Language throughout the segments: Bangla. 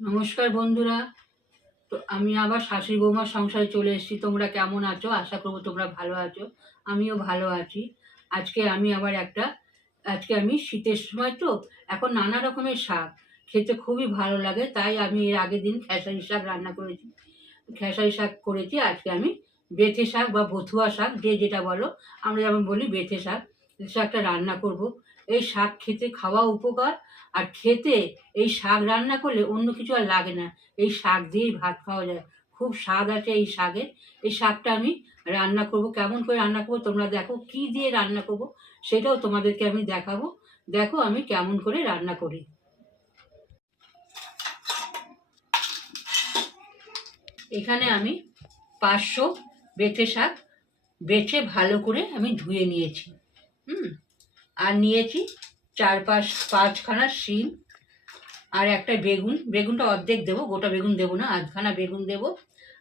নমস্কার বন্ধুরা। তো আমি আবার শাশুড়ি বৌমার সংসারে চলে এসেছি। তোমরা কেমন আছো? আশা করব তোমরা ভালো আছো। আমিও ভালো আছি। আজকে আমি আবার একটা, আজকে আমি শীতের সময় তো, এখন নানা রকমের শাক। খেতে খুবই ভালো লাগে, তাই আমি এর আগের দিন খেসারি শাক রান্না করেছি। খেসারি শাক করেছি, আজকে আমি বেথে শাক বা বথুয়া শাক, যে যেটা বলো, আমরা যেমন বলি বেথে শাক। শাকটা রান্না করব। এই শাক খেতে খাওয়া উপকার, আর খেতে এই শাক রান্না করলে অন্য কিছু আর লাগে না। এই শাক দিয়েই ভাত খাওয়া যায়। খুব স্বাদ আছে এই শাকের। এই শাকটা আমি রান্না করব, কেমন করে রান্না করব তোমরা দেখো, কি দিয়ে রান্না করব সেটাও তোমাদেরকে আমি দেখাবো। দেখো আমি কেমন করে রান্না করি। এখানে আমি পাঁচশো বেটে শাক বেছে ভালো করে আমি ধুয়ে নিয়েছি। হুম? আর নিয়েছি চার পাঁচ পাঁচখানা শিম আর একটা বেগুন। বেগুনটা অর্ধেক দেবো, গোটা বেগুন দেবো না, আধখানা বেগুন দেবো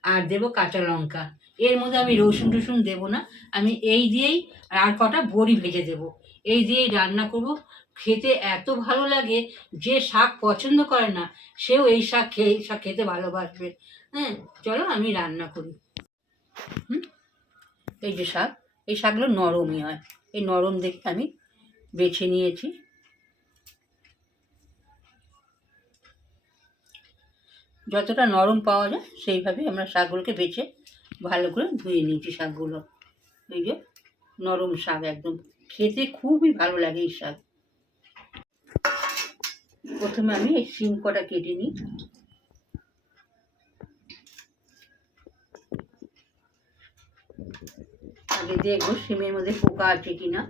আর দেবো কাঁচা লঙ্কা। এর মধ্যে আমি রসুন টসুন দেবো না, আমি এই দিয়েই আর কটা বড়ি ভেজে দেবো। এই দিয়েই রান্না করব। খেতে এত ভালো লাগে যে শাক পছন্দ করে না, সেও এই শাক খেয়ে, এই শাক খেতে ভালোবাসবে। হ্যাঁ চলো আমি রান্না করি। হুম? এই যে শাক, এই শাকগুলো নরমই হয়। এই নরম দেখে আমি বেছে নিয়েছি। যতটা নরম পাওয়া যায় সেইভাবে আমরা শাকগুলোকে বেছে ভালো করে ধুয়ে নিয়েছি শাকগুলো। এই যে নরম শাক একদম। খেতে খুবই ভালো লাগে এই শাক। প্রথমে আমি এই শিম কটা কেটে নিই। আগে দেখব শিমের মধ্যে পোকা আছে কিনা।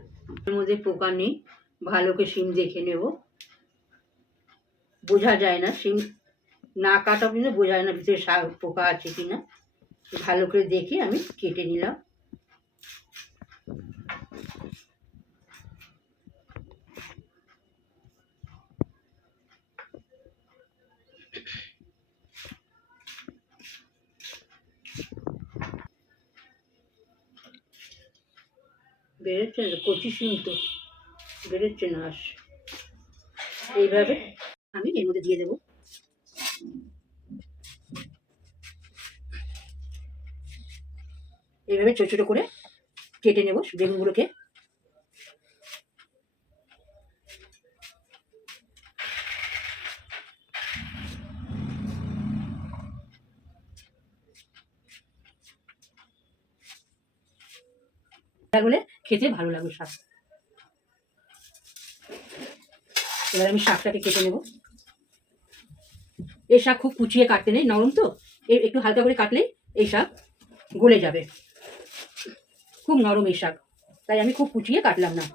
এর মধ্যে পোকা নেই, ভালো করে সিম দেখে নেব। বোঝা যায় না সিম না কাটা কিন্তু বোঝা যায় না ভিতরে পোকা আছে কিনা। ভালো করে দেখে আমি কেটে নিলাম। বেরোচ্ছে কচি শিম তো বেরোচ্ছে না এইভাবে আমি এর মধ্যে দিয়ে দেবো। এইভাবে ছোটো ছোটো করে কেটে নেব বেগুনগুলোকে। তাহলে খেতে ভালো লাগবে শাক। এবার আমি শাকটাকে কেটে নেব। এই শাক খুব কুচিয়ে কাটতে নেই, নরম তো? একটু হালকা করে কাটলেই এই শাক গলে যাবে। খুব নরম এই শাক, তাই আমি খুব কুচিয়ে কাটলাম না।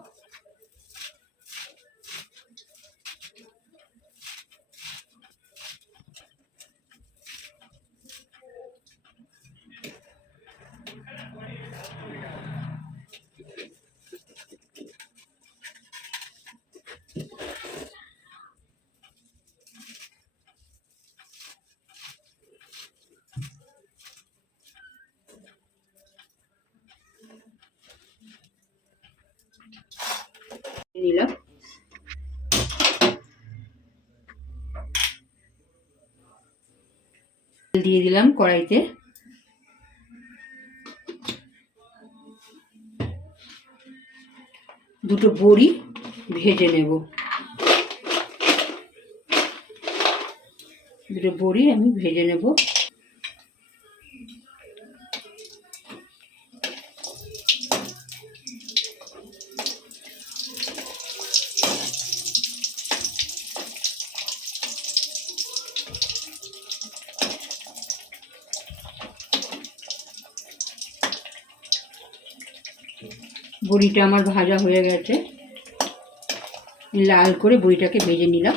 নিলাম। দিয়ে দিলাম কড়াইতে। দুটো বড়ি ভেজে নেব। দুটো বড়ি আমি ভেজে নেব। বড়িটা আমার ভাজা হয়ে গেছে। লাল করে বড়িটাকে ভেজে নিলাম।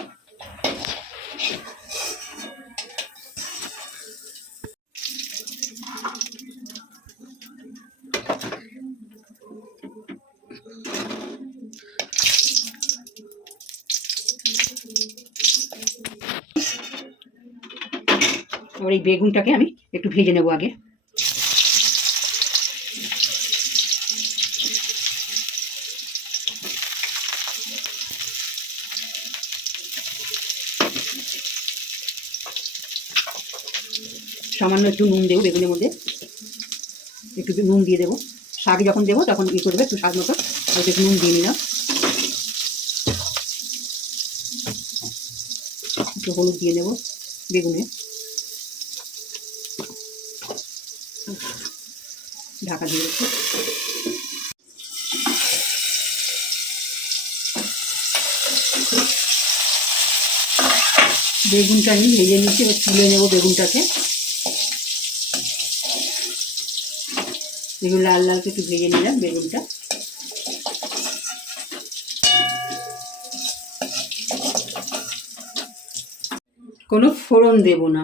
এই বেগুনটাকে আমি একটু ভেজে নেব আগে। সামান্য একটু নুন দেবো বেগুনের মধ্যে। একটু নুন দিয়ে দেবো। শাক যখন দেবো তখন ই করবে একটু স্বাদ মতো। ওইটা একটু নুন দিয়ে নিলাম। একটু হলুদ দিয়ে দেবো বেগুনে। ঢাকা দিয়ে রেখে বেগুনটা আমি ভেজে নিচ্ছি, এবার তুলে নেব বেগুনটাকে। বেগুন লাল লালকে একটু ভেজে নিলাম বেগুনটা। কোনো ফোড়ন দেব না।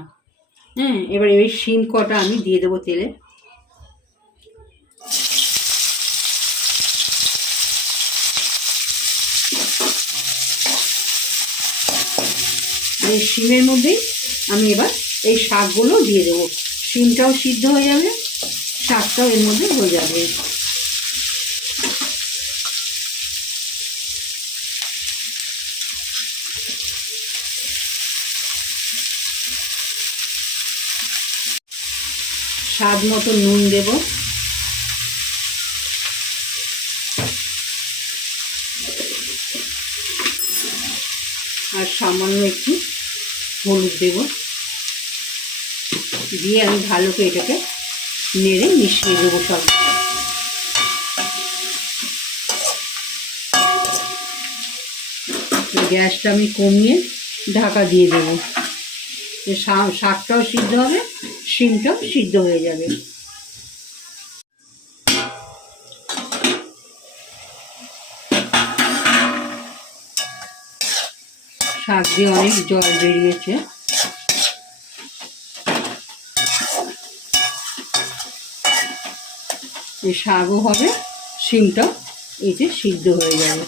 হ্যাঁ এবার এই শিম কটা আমি দিয়ে দেবো তেলে। এই শিমের মধ্যেই আমি এবার এই শাকগুলো দিয়ে দেবো। শিমটাও সিদ্ধ হয়ে যাবে, শাকটাও এর মধ্যে হয়ে যাবে। স্বাদ মতো নুন দেব। আর সামান্য একটু হলুদ দেব। দিয়ে আমি ভালো করে এটাকে নেড়ে মিশিয়ে দেবো সব। গ্যাসটা আমি কমিয়ে ঢাকা দিয়ে দেবো। শাকটাও সিদ্ধ হবে, শিমটাও সিদ্ধ হয়ে যাবে। শাক দিয়ে অনেক জল বেরিয়েছে। এই শাকও হবে, শিমটাও এতে সিদ্ধ হয়ে যাবে।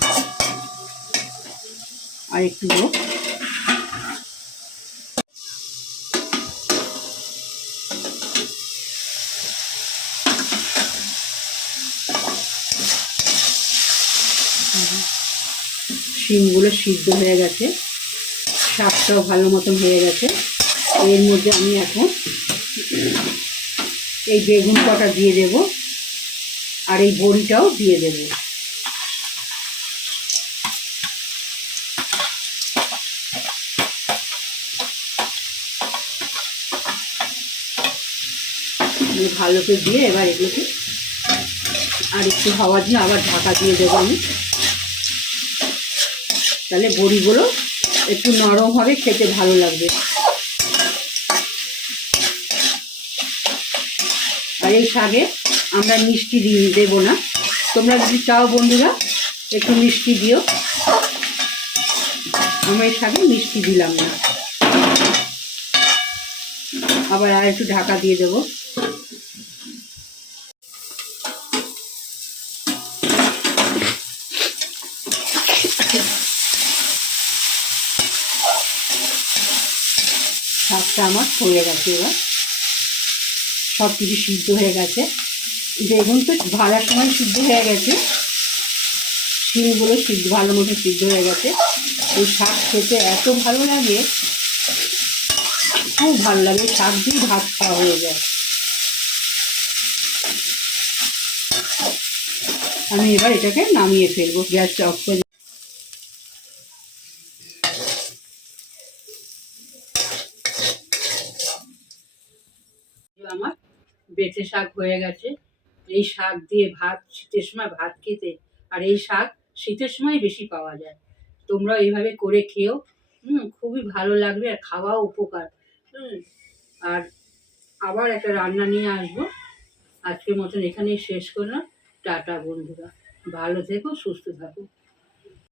আর একটু হোক শিমগুলো সিদ্ধ হয়ে গেছে। শাকটাও ভালো মতন হয়ে গেছে। এর মধ্যে আমি এখন এই বেগুন কটা দিয়ে দেব আর এই বড়িটাও দিয়ে দেব। ভালো করে দিয়ে এবার এগুলোকে আর একটু হওয়ার জন্য আবার ঢাকা দিয়ে দেবো আমি। তাহলে বড়িগুলো একটু নরম হবে, খেতে ভালো লাগবে। আর এই শাকে আমরা মিষ্টি দিয়ে দেবো না। তোমরা যদি চাও বন্ধুরা, একটু মিষ্টি দিও। আমরা এই শাকে মিষ্টি দিলাম না। আবার আর একটু ঢাকা দিয়ে দেবো। শাকটা আমার হয়ে গেছে এবার। সব কিছু সিদ্ধ হয়ে গেছে। বেগুন তো ভাজার সময় সিদ্ধ হয়ে গেছে। শিমগুলো সিদ্ধ, ভালো মতো সিদ্ধ হয়ে গেছে। এই শাক খেতে এত ভালো লাগে, খুব ভালো লাগে। শাক দিয়ে ভাত খাওয়া হয়ে যায়। আমি এবার এটাকে নামিয়ে ফেলব, গ্যাসটা অফ করে বেঁচে শাক হয়ে গেছে, এই শাক দিয়ে ভাত, শীতের সময় ভাত খেতে, আর এই শাক শীতের সময় বেশি পাওয়া যায়। তোমরা এইভাবে করে খেও, হুম, খুবই ভালো লাগবে আর খাওয়াও উপকার। হুম, আর আবার একটা রান্না নিয়ে আসব। আজকের মতন এখানেই শেষ করলাম। টাটা বন্ধুরা। ভালো থেকো, সুস্থ থাকো।